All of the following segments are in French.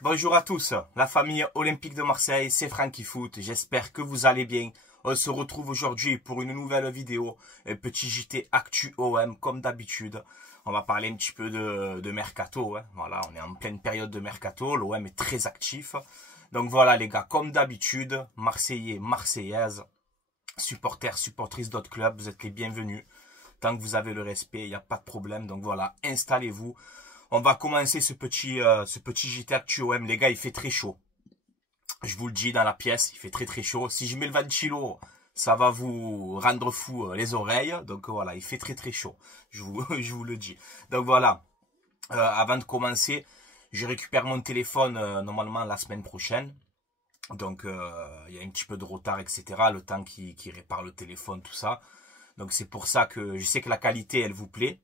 Bonjour à tous, la famille Olympique de Marseille, c'est Francky Foot, j'espère que vous allez bien. On se retrouve aujourd'hui pour une nouvelle vidéo, un petit JT Actu OM comme d'habitude. On va parler un petit peu de mercato, hein. Voilà, on est en pleine période de mercato, l'OM est très actif. Donc voilà les gars, comme d'habitude, Marseillais, Marseillaises, supporters, supportrices d'autres clubs, vous êtes les bienvenus. Tant que vous avez le respect, il n'y a pas de problème. Donc voilà, installez-vous. On va commencer ce petit JT Actu OM. Les gars, il fait très chaud. Je vous le dis dans la pièce, il fait très chaud. Si je mets le ventilo, ça va vous rendre fou les oreilles. Donc voilà, il fait très chaud. Je vous le dis. Donc voilà, avant de commencer, je récupère mon téléphone normalement la semaine prochaine. Donc il y a un petit peu de retard, etc. Le temps qu'il répare le téléphone, tout ça. Donc c'est pour ça que je sais que la qualité, elle vous plaît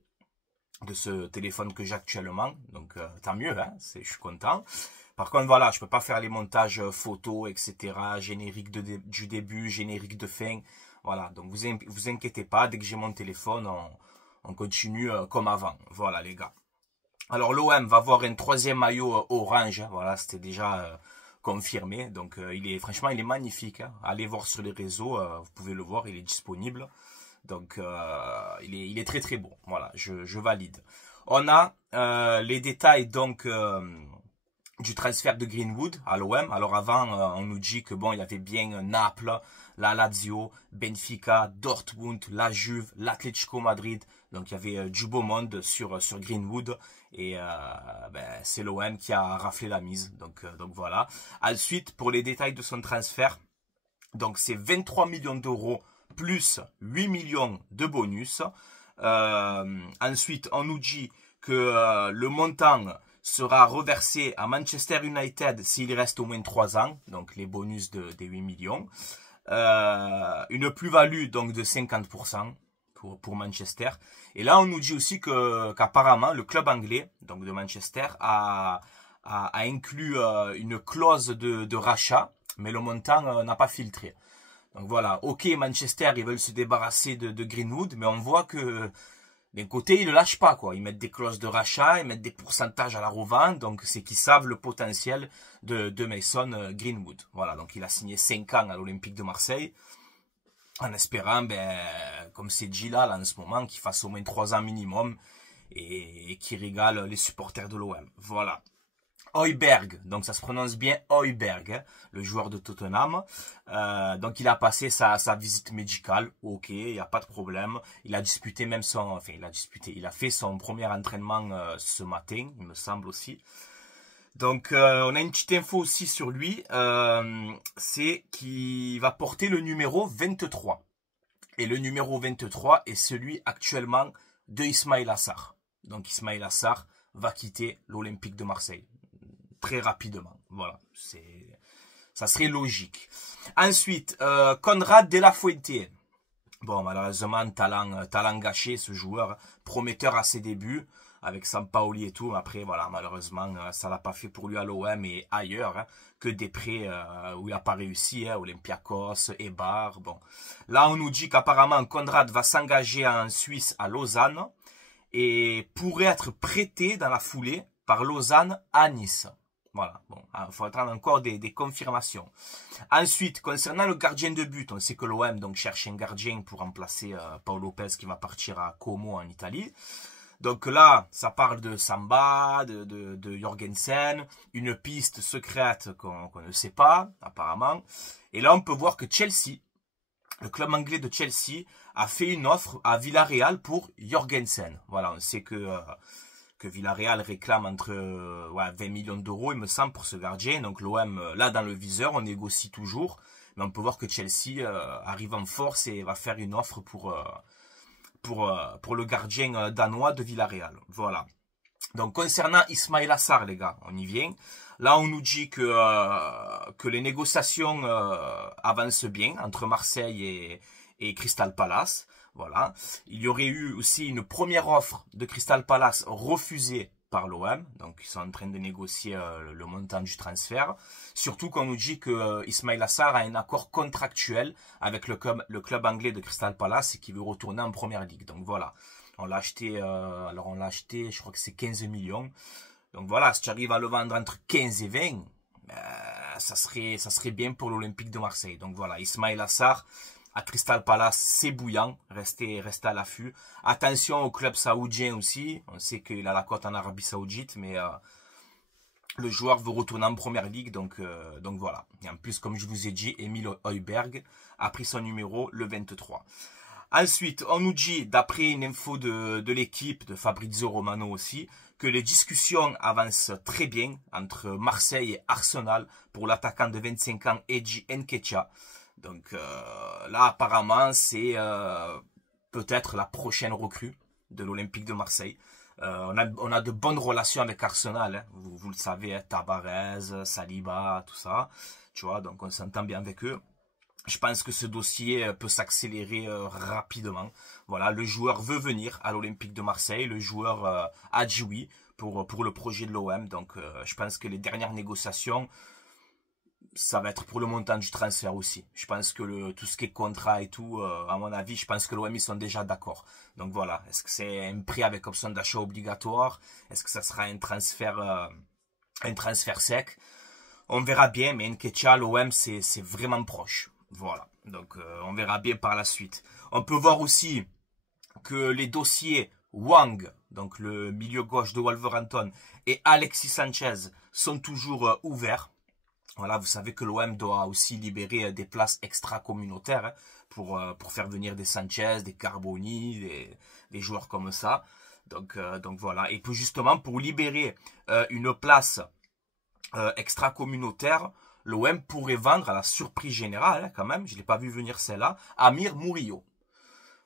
de ce téléphone que j'ai actuellement. Donc tant mieux, hein, je suis content. Par contre, voilà, je peux pas faire les montages photos, etc. Générique du début, générique de fin. Voilà, donc vous inquiétez pas, dès que j'ai mon téléphone, on continue comme avant. Voilà les gars. Alors l'OM va avoir un troisième maillot orange. Hein. Voilà, c'était déjà confirmé. Donc franchement, il est magnifique. Hein. Allez voir sur les réseaux, vous pouvez le voir, il est disponible. Donc il est très beau. Voilà, je valide. On a les détails donc du transfert de Greenwood à l'OM. Alors avant, on nous dit que bon, il y avait bien Naples, la Lazio, Benfica, Dortmund, la Juve, l'Atlético Madrid. Donc il y avait du beau monde sur Greenwood et c'est l'OM qui a raflé la mise. Donc voilà. Ensuite, pour les détails de son transfert, donc c'est 23 millions d'euros plus 8 millions de bonus. Ensuite, on nous dit que le montant sera reversé à Manchester United s'il reste au moins 3 ans, donc les bonus des 8 millions. Une plus-value donc de 50% pour Manchester. Et là, on nous dit aussi qu'apparemment, le club anglais, donc de Manchester, a inclus une clause de rachat, mais le montant n'a pas filtré. Donc voilà, ok, Manchester, ils veulent se débarrasser de Greenwood, mais on voit que d'un côté, ils ne lâchent pas, quoi. Ils mettent des clauses de rachat, ils mettent des pourcentages à la revente, donc c'est qu'ils savent le potentiel de Mason Greenwood. Voilà, donc il a signé 5 ans à l'Olympique de Marseille, en espérant, comme c'est dit là en ce moment, qu'il fasse au moins 3 ans minimum et qu'il régale les supporters de l'OM. Voilà. Højbjerg, donc ça se prononce bien Højbjerg, hein, le joueur de Tottenham. Donc il a passé sa visite médicale, ok, il n'y a pas de problème. Il a disputé même il a fait son premier entraînement ce matin, il me semble aussi. Donc on a une petite info aussi sur lui, c'est qu'il va porter le numéro 23. Et le numéro 23 est celui actuellement de Ismaïla Sarr. Donc Ismaïla Sarr va quitter l'Olympique de Marseille très rapidement. Voilà, ça serait logique. Ensuite, Konrad De La Fuente. Bon, malheureusement, talent gâché, ce joueur, prometteur à ses débuts, avec Sampaoli et tout. Après, voilà, malheureusement, ça l'a pas fait pour lui à l'OM et ailleurs, hein, que des prêts où il n'a pas réussi, hein, Olympiakos, Eibar. Bon, là, on nous dit qu'apparemment, Konrad va s'engager en Suisse à Lausanne et pourrait être prêté dans la foulée par Lausanne à Nice. Voilà, bon, il faut attendre encore des confirmations. Ensuite, concernant le gardien de but, on sait que l'OM donc cherche un gardien pour remplacer Paul Lopez qui va partir à Como en Italie. Donc là, ça parle de Samba, de Jorgensen, une piste secrète qu'on ne sait pas, apparemment. Et là, on peut voir que Chelsea, le club anglais de Chelsea, a fait une offre à Villarreal pour Jorgensen. Voilà, on sait que Villarreal réclame entre 20 millions d'euros, il me semble, pour ce gardien. Donc l'OM, là, dans le viseur, on négocie toujours. Mais on peut voir que Chelsea arrive en force et va faire une offre pour le gardien danois de Villarreal. Voilà. Donc concernant Ismaïla Sarr, les gars, on y vient. Là, on nous dit que les négociations avancent bien entre Marseille et Crystal Palace. Voilà. Il y aurait eu aussi une première offre de Crystal Palace refusée par l'OM. Donc, ils sont en train de négocier le montant du transfert. Surtout qu'on nous dit que Ismaïla Sarr a un accord contractuel avec le club anglais de Crystal Palace et qu'il veut retourner en première ligue. Donc, voilà. On l'a acheté, je crois que c'est 15 millions. Donc voilà, si tu arrives à le vendre entre 15 et 20, ça serait bien pour l'Olympique de Marseille. Donc voilà, Ismaïla Sarr à Crystal Palace, c'est bouillant. Restez à l'affût. Attention au club saoudien aussi. On sait qu'il a la cote en Arabie Saoudite, mais le joueur veut retourner en première ligue, donc voilà. Et en plus, comme je vous ai dit, Emile Højbjerg a pris son numéro le 23. Ensuite, on nous dit, d'après une info de l'équipe, de Fabrizio Romano aussi, que les discussions avancent très bien entre Marseille et Arsenal pour l'attaquant de 25 ans, Eddie Nketiah. Donc là, apparemment, c'est peut-être la prochaine recrue de l'Olympique de Marseille. On a de bonnes relations avec Arsenal, hein. Vous le savez, hein, Tabarez, Saliba, tout ça. Tu vois, donc on s'entend bien avec eux. Je pense que ce dossier peut s'accélérer rapidement. Voilà, le joueur veut venir à l'Olympique de Marseille. Le joueur a dit oui pour le projet de l'OM. Donc je pense que les dernières négociations, ça va être pour le montant du transfert aussi. Je pense que tout ce qui est contrat et tout, à mon avis, je pense que l'OM, ils sont déjà d'accord. Donc voilà, est-ce que c'est un prix avec option d'achat obligatoire? Est-ce que ça sera un transfert sec? On verra bien, mais Nketiah, l'OM, c'est vraiment proche. Voilà, donc on verra bien par la suite. On peut voir aussi que les dossiers Wang, donc le milieu gauche de Wolverhampton, et Alexis Sanchez sont toujours ouverts. Voilà, vous savez que l'OM doit aussi libérer des places extra-communautaires, hein, pour faire venir des Sanchez, des Carboni, des joueurs comme ça. Donc voilà, et puis justement pour libérer une place extra-communautaire, l'OM pourrait vendre à la surprise générale, hein, quand même, je ne l'ai pas vu venir celle-là, Amir Murillo.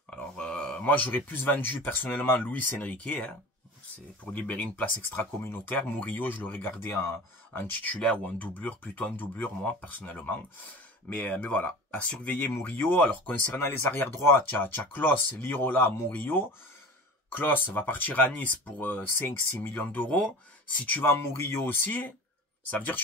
Alors, moi, j'aurais plus vendu personnellement Luis Enrique, hein, c'est pour libérer une place extra-communautaire. Murillo, je l'aurais gardé en titulaire ou en doublure, plutôt en doublure, moi, personnellement. Mais voilà, à surveiller Murillo. Alors, concernant les arrières droits, tu as Klos, Lirola, Murillo. Klos va partir à Nice pour 5-6 millions d'euros. Si tu vas Murillo aussi, ça veut dire que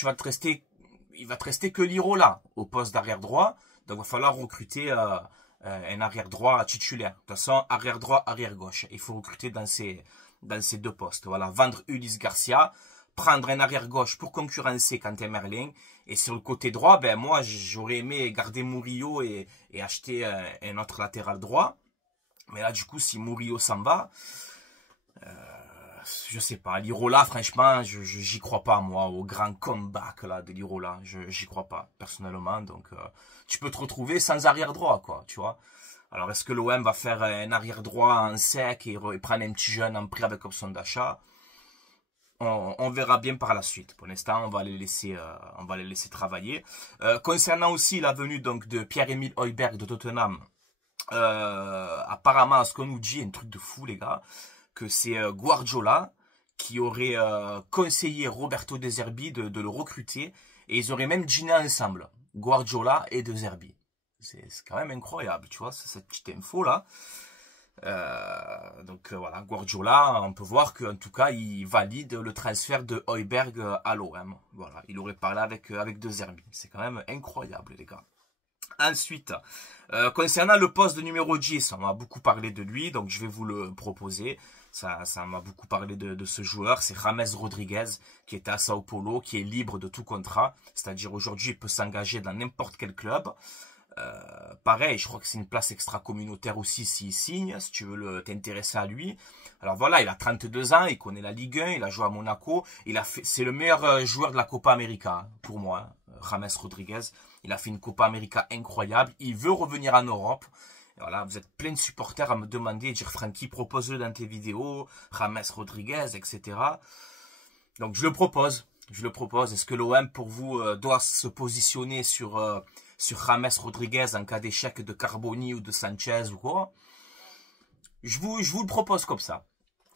il va te rester que Lirola au poste d'arrière droit. Donc, il va falloir recruter un arrière droit titulaire. De toute façon, arrière droit, arrière gauche. Il faut recruter dans ces deux postes. Voilà, vendre Ulysse Garcia, prendre un arrière gauche pour concurrencer Quentin Merlin. Et sur le côté droit, ben moi, j'aurais aimé garder Murillo et acheter un autre latéral droit. Mais là, du coup, si Murillo s'en va, je sais pas, Lirola, franchement, j'y crois pas, moi, au grand comeback là de Lirola. J'y crois pas, personnellement. Donc, tu peux te retrouver sans arrière droit, quoi, tu vois. Alors, est-ce que l'OM va faire un arrière droit en sec et prendre un petit jeune en prix avec option d'achat? On verra bien par la suite. Pour l'instant, on va les laisser travailler. Concernant aussi la venue donc de Pierre-Emile Højbjerg de Tottenham, apparemment, ce qu'on nous dit, un truc de fou, les gars, que c'est Guardiola qui aurait conseillé Roberto De Zerbi de le recruter, et ils auraient même dîné ensemble, Guardiola et De Zerbi. C'est quand même incroyable, tu vois, cette petite info là. Donc voilà, Guardiola, on peut voir qu'en tout cas, il valide le transfert de Højbjerg à l'OM. Voilà, il aurait parlé avec De Zerbi. C'est quand même incroyable, les gars. Ensuite, concernant le poste de numéro 10, on m'a beaucoup parlé de lui, donc je vais vous le proposer. Ça m'a beaucoup parlé de ce joueur, c'est James Rodriguez, qui est à Sao Paulo, qui est libre de tout contrat. C'est-à-dire aujourd'hui, il peut s'engager dans n'importe quel club. Pareil, je crois que c'est une place extra-communautaire aussi s'il signe, si tu veux t'intéresser à lui. Alors voilà, il a 32 ans, il connaît la Ligue 1, il a joué à Monaco, c'est le meilleur joueur de la Copa América, pour moi, James Rodriguez. Il a fait une Copa América incroyable, il veut revenir en Europe. Et voilà, vous êtes plein de supporters à me demander, dire Francky, propose-le dans tes vidéos, James Rodriguez, etc. Donc je le propose. Est-ce que l'OM, pour vous, doit se positionner sur James Rodriguez en cas d'échec de Carboni ou de Sanchez ou quoi? Je vous le propose comme ça.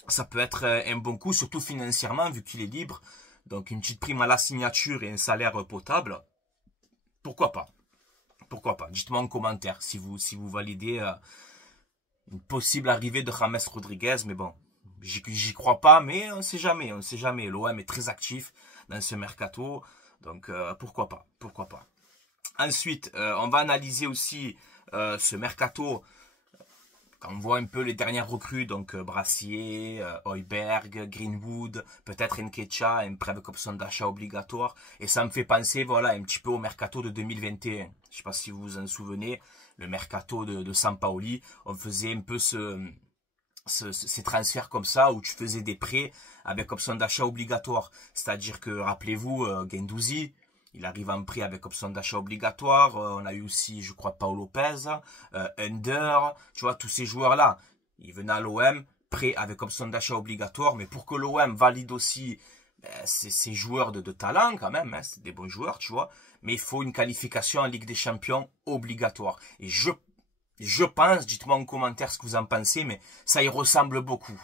Ça peut être un bon coup, surtout financièrement, vu qu'il est libre. Donc une petite prime à la signature et un salaire potable. Pourquoi pas? Pourquoi pas? Dites-moi en commentaire si vous validez une possible arrivée de James Rodriguez. Mais bon, j'y crois pas, mais on sait jamais. L'OM est très actif dans ce mercato. Donc pourquoi pas? Ensuite, on va analyser aussi ce mercato quand on voit un peu les dernières recrues, donc Brassier, Højbjerg, Greenwood, peut-être Nketiah, un prêt avec option d'achat obligatoire. Et ça me fait penser, voilà, un petit peu au mercato de 2021. Je sais pas si vous vous en souvenez, le mercato de Sampaoli, on faisait un peu ces transferts comme ça où tu faisais des prêts avec option d'achat obligatoire. C'est-à-dire que, rappelez-vous, Guendouzi, il arrive en prêt avec option d'achat obligatoire. On a eu aussi, je crois, Paul Lopez, Under, tu vois, tous ces joueurs-là. Ils venaient à l'OM, prêt avec option d'achat obligatoire. Mais pour que l'OM valide aussi ces joueurs de talent, quand même, hein, c'est des bons joueurs, tu vois. Mais il faut une qualification en Ligue des Champions obligatoire. Et je pense, dites-moi en commentaire ce que vous en pensez, mais ça y ressemble beaucoup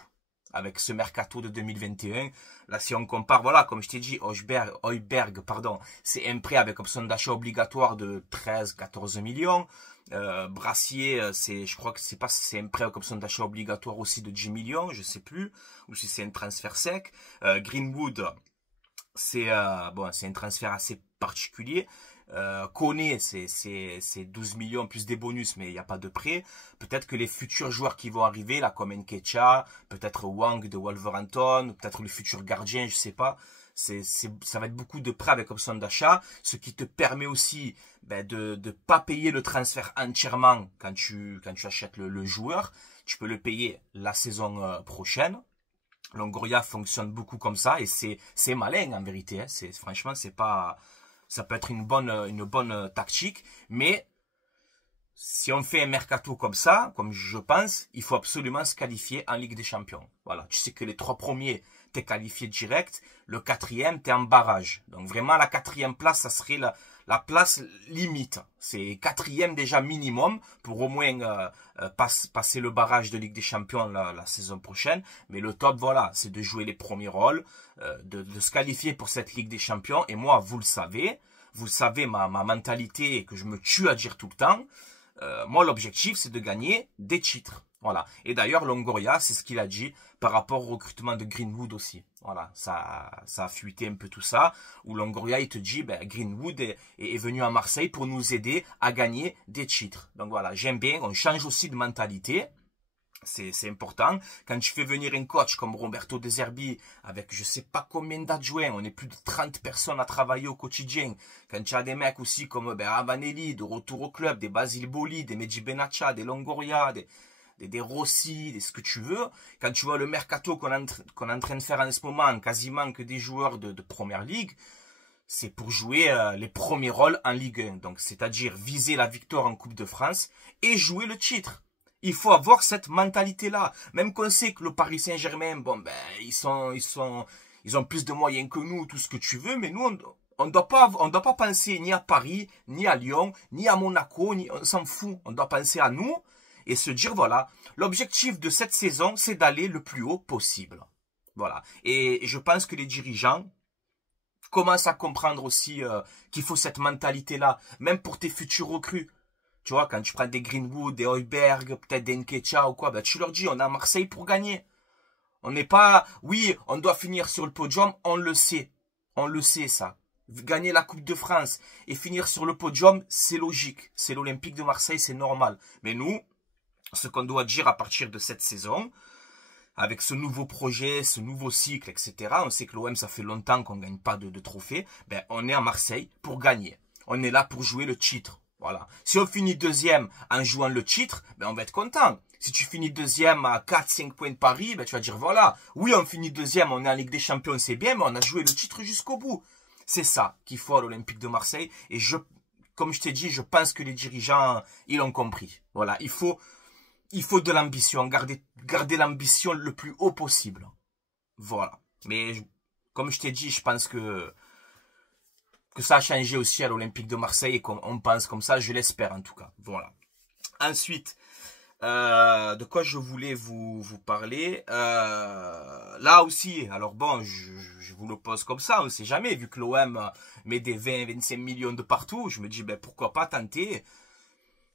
avec ce mercato de 2021. Là, si on compare, voilà, comme je t'ai dit, Højbjerg, pardon, c'est un prêt avec option d'achat obligatoire de 13-14 millions. Brassier, je crois que c'est un prêt avec option d'achat obligatoire aussi de 10 millions, je sais plus, ou si c'est un transfert sec. Greenwood, c'est un transfert assez particulier. Koné, c'est 12 millions plus des bonus, mais il n'y a pas de prêt. Peut-être que les futurs joueurs qui vont arriver, là, comme Nketiah, peut-être Wang de Wolverhampton, peut-être le futur gardien, je sais pas. Ça va être beaucoup de prêts avec option d'achat, ce qui te permet aussi de pas payer le transfert entièrement quand tu achètes le joueur. Tu peux le payer la saison prochaine. Longoria fonctionne beaucoup comme ça et c'est malin en vérité. Hein. Franchement, c'est pas... Ça peut être une bonne tactique, mais si on fait un mercato comme ça, comme je pense, il faut absolument se qualifier en Ligue des Champions. Voilà, tu sais que les 3 premiers, t'es qualifié direct, le 4e, t'es en barrage. Donc vraiment, la 4e place, ça serait la place limite. C'est 4e déjà minimum pour au moins passer le barrage de Ligue des Champions la saison prochaine. Mais le top, voilà, c'est de jouer les premiers rôles, de se qualifier pour cette Ligue des Champions. Et moi, vous le savez ma mentalité que je me tue à dire tout le temps. Moi, l'objectif, c'est de gagner des titres. Voilà. Et d'ailleurs, Longoria, c'est ce qu'il a dit par rapport au recrutement de Greenwood aussi. Voilà, ça a fuité un peu tout ça. Où Longoria, il te dit, Greenwood est venu à Marseille pour nous aider à gagner des titres. Donc voilà, j'aime bien. On change aussi de mentalité. C'est important. Quand tu fais venir un coach comme Roberto De Zerbi, avec je sais pas combien d'adjoints, on est plus de 30 personnes à travailler au quotidien. Quand tu as des mecs aussi comme Ravanelli, de retour au club, des Basile Boli, des Mehdi Benatia, des Longoria, des Rossi, des ce que tu veux. Quand tu vois le mercato qu'on est en train de faire en ce moment, quasiment que des joueurs de première ligue, c'est pour jouer les premiers rôles en Ligue 1. Donc, c'est-à-dire viser la victoire en Coupe de France et jouer le titre. Il faut avoir cette mentalité-là. Même qu'on sait que le Paris Saint-Germain, ils ont plus de moyens que nous, tout ce que tu veux, mais nous, on doit pas penser ni à Paris, ni à Lyon, ni à Monaco, on s'en fout. On doit penser à nous et se dire, voilà, l'objectif de cette saison, c'est d'aller le plus haut possible. Voilà. Et je pense que les dirigeants commencent à comprendre aussi qu'il faut cette mentalité-là, même pour tes futurs recrues. Tu vois, quand tu prends des Greenwood, des Højbjerg, peut-être des Nketiah ou quoi, tu leur dis, on est à Marseille pour gagner. On n'est pas, oui, on doit finir sur le podium, on le sait. On le sait, ça. Gagner la Coupe de France et finir sur le podium, c'est logique. C'est l'Olympique de Marseille, c'est normal. Mais nous, ce qu'on doit dire à partir de cette saison, avec ce nouveau projet, ce nouveau cycle, etc., on sait que l'OM, ça fait longtemps qu'on ne gagne pas de trophée, on est à Marseille pour gagner. On est là pour jouer le titre. Voilà. Si on finit deuxième en jouant le titre, on va être content. Si tu finis deuxième à 4-5 points de Paris, tu vas dire voilà, oui on finit deuxième, on est en Ligue des Champions, c'est bien, mais on a joué le titre jusqu'au bout. C'est ça qu'il faut à l'Olympique de Marseille. Et comme je t'ai dit, je pense que les dirigeants, ils l'ont compris. Voilà, il faut de l'ambition, garder l'ambition le plus haut possible. Voilà. Mais comme je t'ai dit, je pense que ça a changé aussi à l'Olympique de Marseille et qu'on pense comme ça, je l'espère en tout cas. Voilà. Ensuite, de quoi je voulais vous parler. Là aussi, alors bon, je vous le pose comme ça, on ne sait jamais, vu que l'OM met des 20-25 millions de partout, je me dis, pourquoi pas tenter.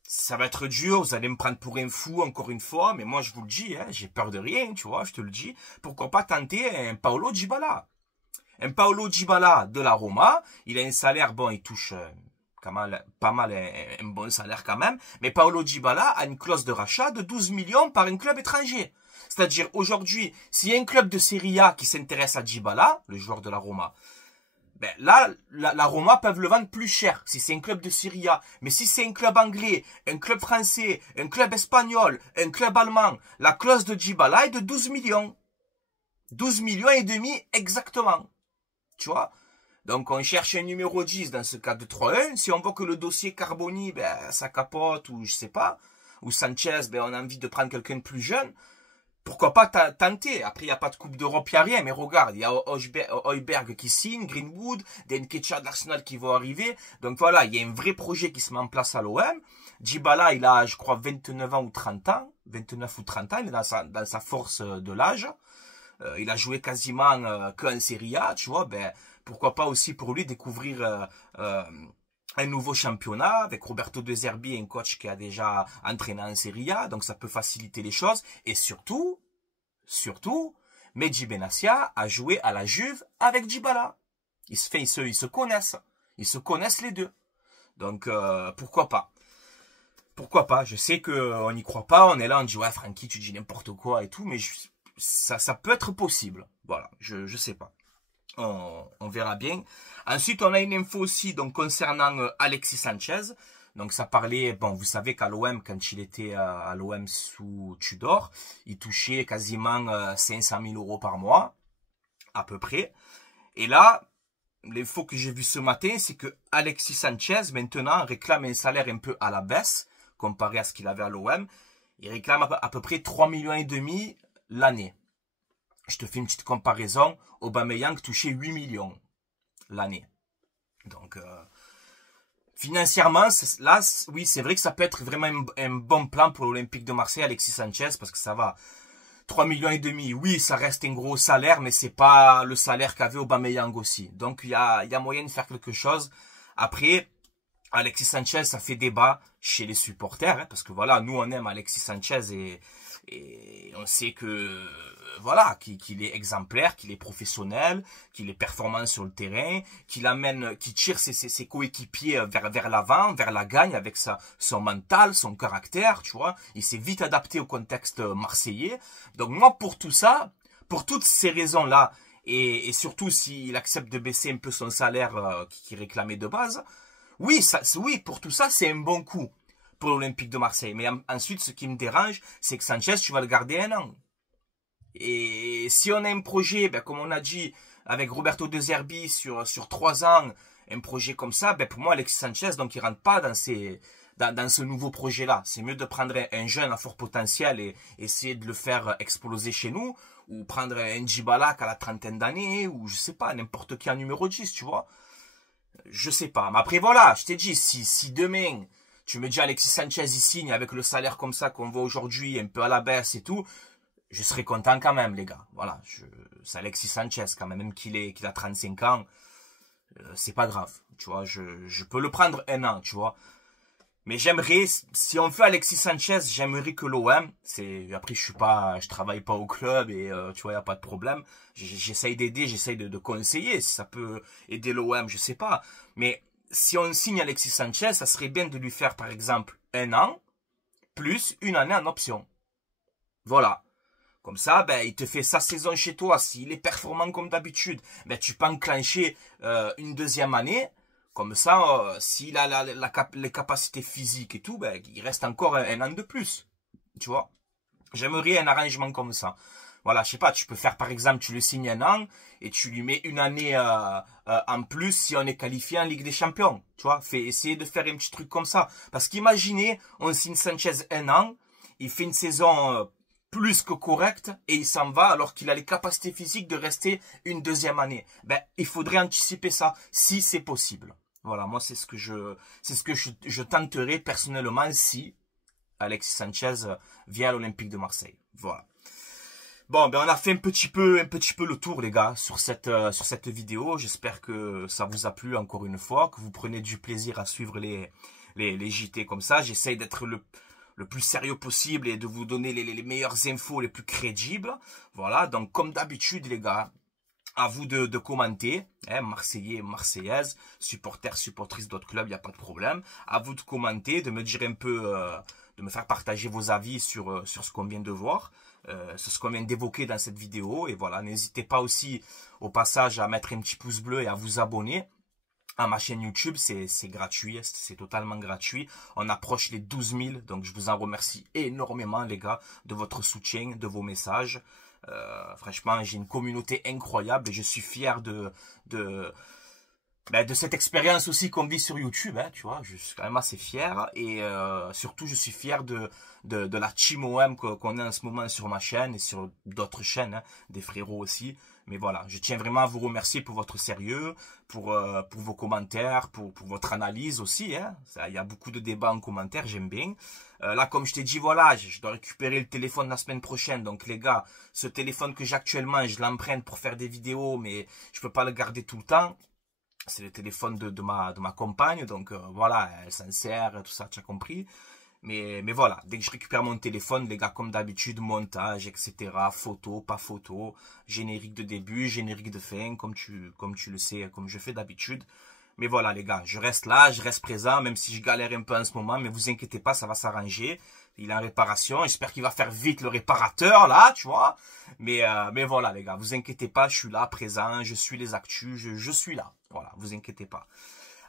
Ça va être dur, vous allez me prendre pour un fou encore une fois, mais moi je vous le dis, hein, j'ai peur de rien, tu vois, je te le dis. Pourquoi pas tenter un Paulo Dybala? Un Paulo Dybala de la Roma, il a un salaire, il touche pas mal un bon salaire quand même. Mais Paulo Dybala a une clause de rachat de 12 millions par un club étranger. C'est-à-dire, aujourd'hui, s'il y a un club de Serie A qui s'intéresse à Dybala, le joueur de la Roma, ben là, la Roma peuvent le vendre plus cher si c'est un club de Serie A. Mais si c'est un club anglais, un club français, un club espagnol, un club allemand, la clause de Dybala est de 12 millions. 12 millions et demi exactement. Tu vois? Donc on cherche un numéro 10 dans ce cas de 3-1. Si on voit que le dossier Carboni, ben, ça capote ou je sais pas. Ou Sanchez, ben, on a envie de prendre quelqu'un de plus jeune. Pourquoi pas tenter? Après, il n'y a pas de Coupe d'Europe, il n'y a rien. Mais regarde, il y a Højbjerg qui signe, Greenwood, des Nketiah d'Arsenal qui vont arriver. Donc voilà, il y a un vrai projet qui se met en place à l'OM. Dybala, il a, je crois, 29 ans ou 30 ans. 29 ou 30 ans, il est dans sa force de l'âge. Il a joué quasiment qu'en Serie A, tu vois. Ben, pourquoi pas aussi pour lui découvrir un nouveau championnat avec Roberto De Zerbi, un coach qui a déjà entraîné en Serie A, donc ça peut faciliter les choses. Et surtout, Mehdi Benassia a joué à la Juve avec Dybala. Ils se connaissent. Ils se connaissent les deux. Donc, pourquoi pas? Pourquoi pas? Je sais qu'on n'y croit pas. On est là, on dit, ouais, Francky, tu dis n'importe quoi et tout, mais ça peut être possible. Voilà, je sais pas. On verra bien. Ensuite, on a une info aussi donc concernant Alexis Sanchez. Donc ça parlait, bon, vous savez qu'à l'OM, quand il était à l'OM sous Tudor, il touchait quasiment 500 000 euros par mois, à peu près. Et là, l'info que j'ai vue ce matin, c'est que Alexis Sanchez, maintenant, réclame un salaire un peu à la baisse, comparé à ce qu'il avait à l'OM. Il réclame à peu près 3,5 millions l'année. Je te fais une petite comparaison. Aubameyang touchait 8 millions l'année. Donc, financièrement, là, oui, c'est vrai que ça peut être vraiment un bon plan pour l'Olympique de Marseille, Alexis Sanchez, parce que ça va. 3,5 millions, oui, ça reste un gros salaire, mais c'est pas le salaire qu'avait Aubameyang aussi. Donc, il y a moyen de faire quelque chose. Après, Alexis Sanchez, ça fait débat chez les supporters, hein, parce que voilà, nous, on aime Alexis Sanchez et on sait que voilà, qu'il est exemplaire, qu'il est professionnel, qu'il est performant sur le terrain, qu'il tire ses coéquipiers vers l'avant, vers la gagne avec son mental, son caractère, tu vois. Il s'est vite adapté au contexte marseillais. Donc moi, pour tout ça, pour toutes ces raisons-là, et surtout s'il accepte de baisser un peu son salaire qu'il réclamait de base, oui, pour tout ça, c'est un bon coup pour l'Olympique de Marseille. Mais ensuite, ce qui me dérange, c'est que Sanchez, tu vas le garder 1 an. Et si on a un projet, ben, comme on a dit, avec Roberto De Zerbi sur 3 ans, un projet comme ça, ben, pour moi, Alexis Sanchez, donc, il rentre pas dans ce nouveau projet-là. C'est mieux de prendre un jeune à fort potentiel et essayer de le faire exploser chez nous, ou prendre un Dybala qui a la trentaine d'années, ou je sais pas, n'importe qui en numéro 10, tu vois. Je sais pas. Mais après, voilà, je t'ai dit, si demain, tu me dis Alexis Sanchez, il signe avec le salaire comme ça qu'on voit aujourd'hui, un peu à la baisse et tout, je serais content quand même, les gars. Voilà, c'est Alexis Sanchez quand même qu'il a 35 ans, c'est pas grave, tu vois. Je peux le prendre 1 an, tu vois. Mais j'aimerais, si on fait Alexis Sanchez, j'aimerais que l'OM, après je travaille pas au club et tu vois, y a pas de problème. J'essaye d'aider, j'essaye de conseiller, si ça peut aider l'OM, je sais pas. Mais si on signe Alexis Sanchez, ça serait bien de lui faire par exemple 1 an, plus 1 année en option. Voilà. Comme ça, ben, il te fait sa saison chez toi. S'il est performant comme d'habitude, ben, tu peux enclencher une 2e année. Comme ça, s'il a les capacités physiques et tout, ben, il reste encore un an de plus. Tu vois. J'aimerais un arrangement comme ça. Voilà, je sais pas, tu peux faire par exemple, tu le signes 1 an et tu lui mets 1 année en plus si on est qualifié en Ligue des Champions. Tu vois, essayer de faire un petit truc comme ça. Parce qu'imaginez, on signe Sanchez 1 an, il fait une saison plus que correcte et il s'en va alors qu'il a les capacités physiques de rester une 2e année. Ben, il faudrait anticiper ça si c'est possible. Voilà, moi c'est ce que je tenterai personnellement si Alexis Sanchez vient à l'Olympique de Marseille. Voilà. Bon, ben on a fait un petit peu le tour, les gars, sur cette vidéo. J'espère que ça vous a plu encore une fois, que vous prenez du plaisir à suivre les JT comme ça. J'essaye d'être le plus sérieux possible et de vous donner les meilleures infos les plus crédibles. Voilà, donc comme d'habitude, les gars, À vous de commenter, hein, Marseillais, Marseillaise, supporters, supportrices d'autres clubs, il n'y a pas de problème. À vous de commenter, de me dire un peu, de me faire partager vos avis sur ce qu'on vient de voir, sur ce qu'on vient d'évoquer dans cette vidéo. Et voilà, n'hésitez pas aussi au passage à mettre un petit pouce bleu et à vous abonner à ma chaîne YouTube. C'est gratuit, c'est totalement gratuit. On approche les 12 000, donc je vous en remercie énormément les gars de votre soutien, de vos messages. Franchement, j'ai une communauté incroyable et je suis fier de cette expérience aussi qu'on vit sur YouTube, hein, tu vois. Je suis quand même assez fier et surtout je suis fier de la Team OM qu'on a en ce moment sur ma chaîne et sur d'autres chaînes, hein, des frérots aussi. Mais voilà, je tiens vraiment à vous remercier pour votre sérieux, pour vos commentaires, pour votre analyse aussi. Hein. Il y a beaucoup de débats en commentaire, j'aime bien. Là, comme je t'ai dit, voilà, je dois récupérer le téléphone la semaine prochaine. Donc les gars, ce téléphone que j'ai actuellement, je l'emprunte pour faire des vidéos, mais je peux pas le garder tout le temps. C'est le téléphone de ma compagne, donc voilà, elle s'en sert, tout ça, tu as compris. Mais voilà, dès que je récupère mon téléphone, les gars, comme d'habitude, montage, etc., photo, pas photo, générique de début, générique de fin, comme tu le sais, comme je fais d'habitude. Mais voilà, les gars, je reste là, je reste présent, même si je galère un peu en ce moment, mais vous inquiétez pas, ça va s'arranger. Il est en réparation, j'espère qu'il va faire vite le réparateur, là, tu vois. Mais voilà, les gars, vous inquiétez pas, je suis là, présent, je suis les actus, je suis là. Voilà, vous inquiétez pas.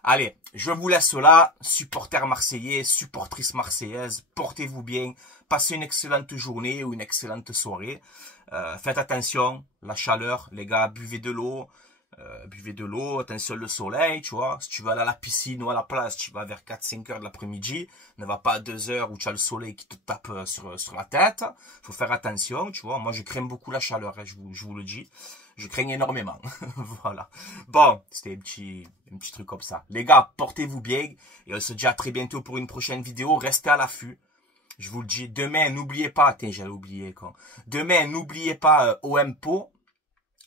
Allez, je vous laisse là, supporters marseillais, supportrices marseillaises, portez-vous bien, passez une excellente journée ou une excellente soirée. Faites attention, la chaleur, les gars, buvez de l'eau, attention le soleil, tu vois. Si tu vas aller à la piscine ou à la plage, tu vas vers 4-5 heures de l'après-midi, ne va pas à 2 heures où tu as le soleil qui te tape sur la tête. Faut faire attention, tu vois. Moi, je crains beaucoup la chaleur, hein, je vous le dis. Je crains énormément. Voilà. Bon, c'était un petit truc comme ça. Les gars, portez-vous bien. Et on se dit à très bientôt pour une prochaine vidéo. Restez à l'affût. Je vous le dis. Demain, n'oubliez pas. Attends, j'allais oublier quand. Demain, n'oubliez pas OM Pau.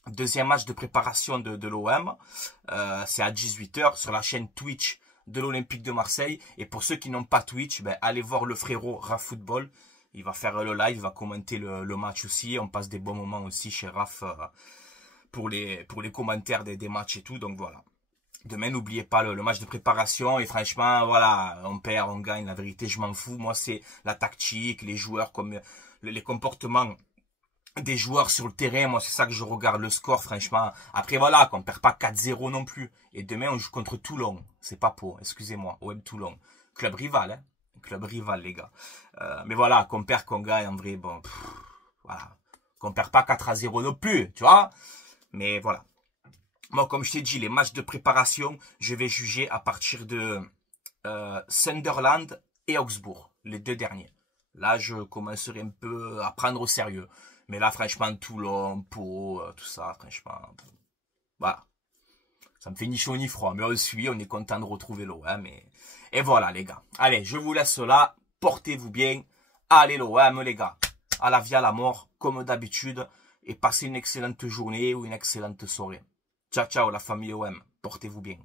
Deuxième match de préparation de l'OM. C'est à 18 h sur la chaîne Twitch de l'Olympique de Marseille. Et pour ceux qui n'ont pas Twitch, ben, allez voir le frérot Raf Football. Il va faire le live, il va commenter le match aussi. On passe des bons moments aussi chez Raf. Pour les commentaires des matchs et tout, donc voilà. Demain, n'oubliez pas le match de préparation, et franchement, voilà, on perd, on gagne, la vérité, je m'en fous. Moi, c'est la tactique, les joueurs, comme les comportements des joueurs sur le terrain, moi, c'est ça que je regarde, le score, franchement. Après, voilà, qu'on perd pas 4-0 non plus. Et demain, on joue contre Toulon, c'est pas Pau, excusez-moi, OM Toulon. Club rival, hein, club rival, les gars. Mais voilà, qu'on perd, qu'on gagne, en vrai, bon, voilà. Qu'on perd pas 4-0 non plus, tu vois. Mais voilà. Moi, comme je t'ai dit, les matchs de préparation, je vais juger à partir de Sunderland et Augsbourg, les deux derniers. Là, je commencerai un peu à prendre au sérieux. Mais là, franchement, Toulon, Pau, tout ça, franchement, voilà. Ça me fait ni chaud ni froid. Mais on est content de retrouver l'OM. Et voilà, les gars. Allez, je vous laisse là. Portez-vous bien. Allez, l'OM, les gars. À la vie, à la mort, comme d'habitude. Et passez une excellente journée ou une excellente soirée. Ciao, ciao, la famille OM. Portez-vous bien.